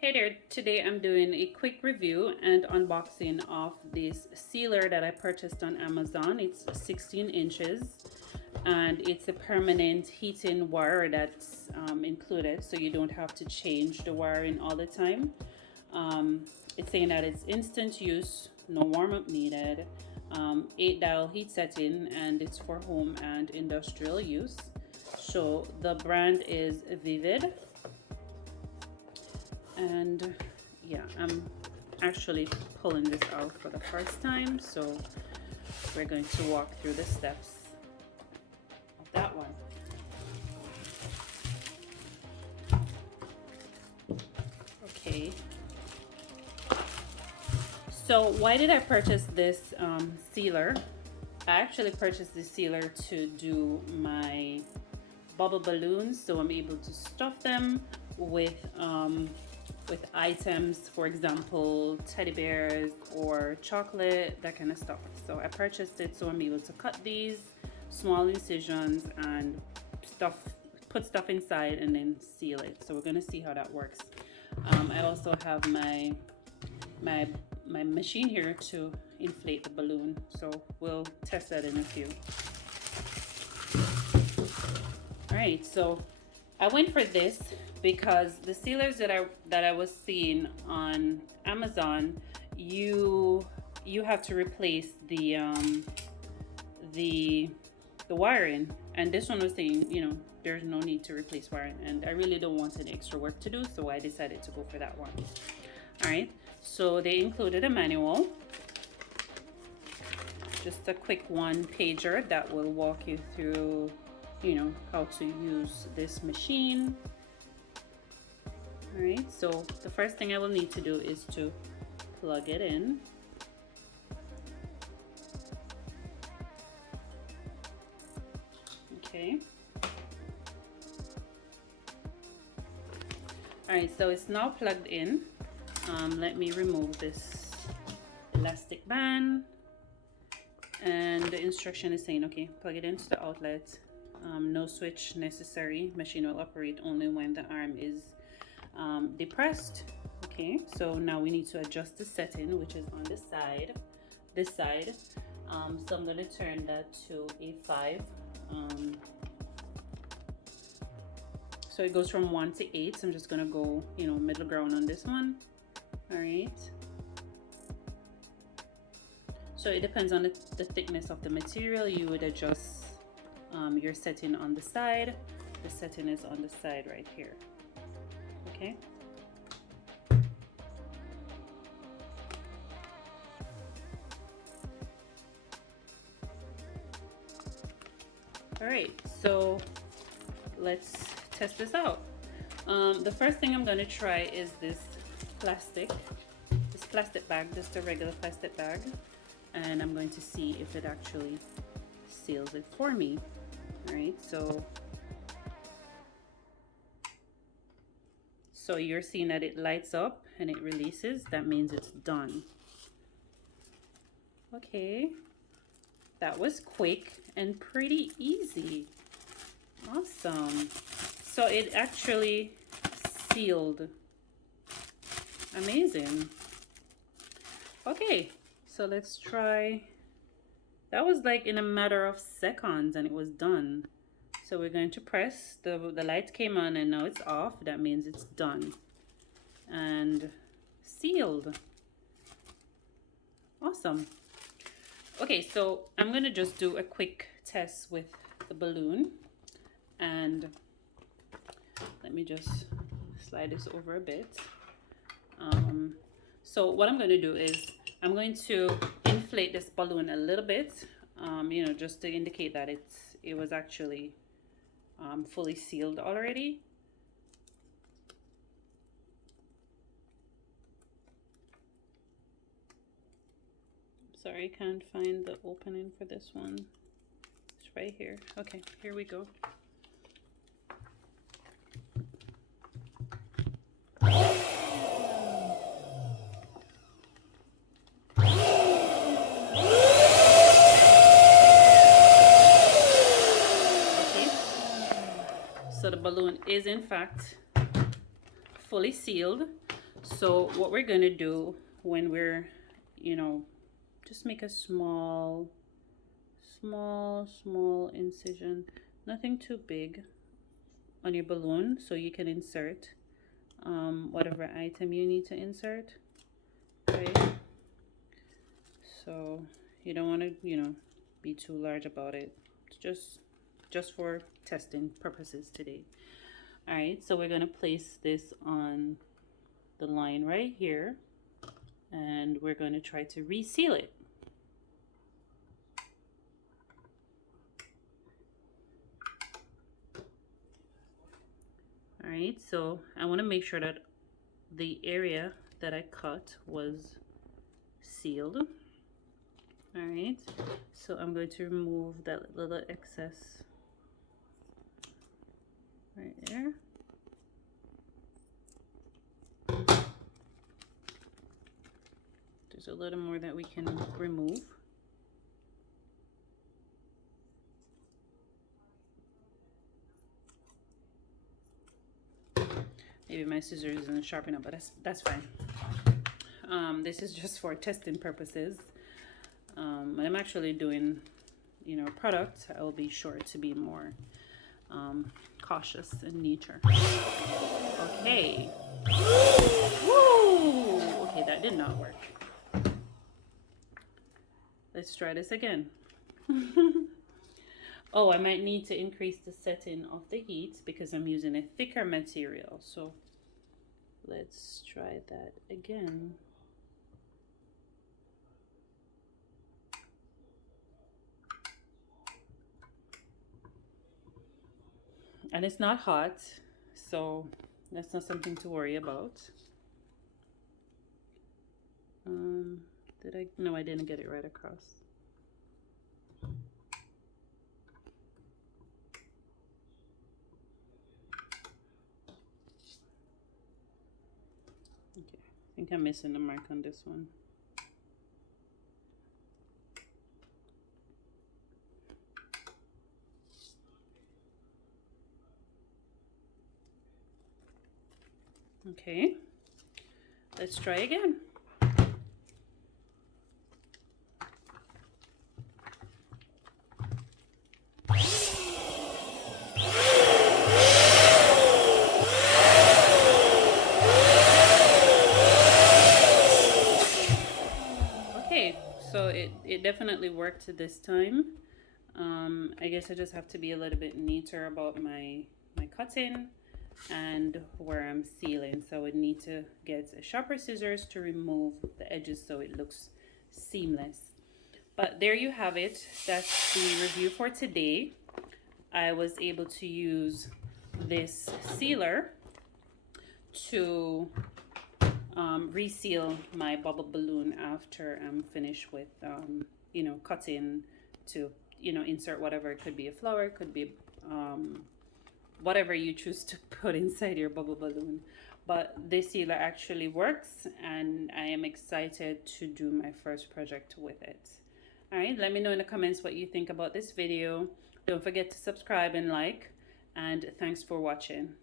Hey there, today I'm doing a quick review and unboxing of this sealer that I purchased on Amazon. It's 16 inches and it's a permanent heating wire that's included, so you don't have to change the wiring all the time. It's saying that it's instant use, no warm-up needed, 8-dial heat setting, and it's for home and industrial use. So the brand is Vvivid. And yeah, I'm actually pulling this out for the first time, so we're going to walk through the steps of that one. Okay, so why did I purchase this sealer? I actually purchased this sealer to do my bubble balloons, so I'm able to stuff them with items, for example, teddy bears or chocolate, that kind of stuff. So I purchased it so I'm able to cut these small incisions and put stuff inside and then seal it. So we're gonna see how that works. I also have my machine here to inflate the balloon, so we'll test that in a few. All right, so I went for this because the sealers that I was seeing on Amazon, you have to replace the wiring, and this one was saying, you know, there's no need to replace wiring, and I really don't want any extra work to do, so I decided to go for that one. All right, so they included a manual, just a quick one pager that will walk you through, you know, how to use this machine. All right, so the first thing I will need to do is to plug it in. Okay. All right, so it's now plugged in. Let me remove this elastic band, and the instruction is saying, okay, plug it into the outlet. No switch necessary. Machine will operate only when the arm is depressed. Okay, so now we need to adjust the setting, which is on this side. So I'm going to turn that to a 5. So it goes from 1 to 8. So I'm just going to go, you know, middle ground on this one. All right, so it depends on the thickness of the material. You would adjust your setting on the side. The setting is on the side right here. Okay. All right, so let's test this out. The first thing I'm going to try is this plastic bag, just a regular plastic bag, and I'm going to see if it actually seals it for me. All right, so you're seeing that it lights up and it releases. That means it's done. Okay, that was quick and pretty easy. Awesome. So it actually sealed. Amazing. Okay, so let's try. That was like in a matter of seconds and it was done. So we're going to press, the light came on and now it's off. That means it's done and sealed. Awesome. Okay, so I'm gonna just do a quick test with the balloon, and let me just slide this over a bit. So what I'm going to do is I'm going to inflate this balloon a little bit, you know, just to indicate that it was actually fully sealed already. Sorry, I can't find the opening for this one. It's right here. Okay, here we go. So the balloon is in fact fully sealed. So what we're gonna do when we're, just make a small incision, nothing too big on your balloon, so you can insert whatever item you need to insert, right? So you don't want to, be too large about it. It's just for testing purposes today. All right, so we're going to place this on the line right here, and we're going to try to reseal it. All right, so I want to make sure that the area that I cut was sealed. All right, so I'm going to remove that little excess right there. There's a little more that we can remove. Maybe my scissors isn't sharp enough, but that's fine. This is just for testing purposes. When I'm actually doing, product, I will be sure to be more cautious in nature. Okay. Woo! Okay, that did not work. Let's try this again. Oh, I might need to increase the setting of the heat because I'm using a thicker material. So let's try that again. And it's not hot, so that's not something to worry about. No, I didn't get it right across. Okay, I think I'm missing the mark on this one. Okay, let's try again. Okay, so it definitely worked this time. I guess I just have to be a little bit neater about my cutting and where I'm sealing. So I would need to get a sharper scissors to remove the edges so it looks seamless. But there you have it. That's the review for today. I was able to use this sealer to reseal my bubble balloon after I'm finished with cutting to insert whatever. It could be a flower, it could be whatever you choose to put inside your bubble balloon. But this sealer actually works, and I am excited to do my first project with it. All right, let me know in the comments what you think about this video. Don't forget to subscribe and like, and thanks for watching.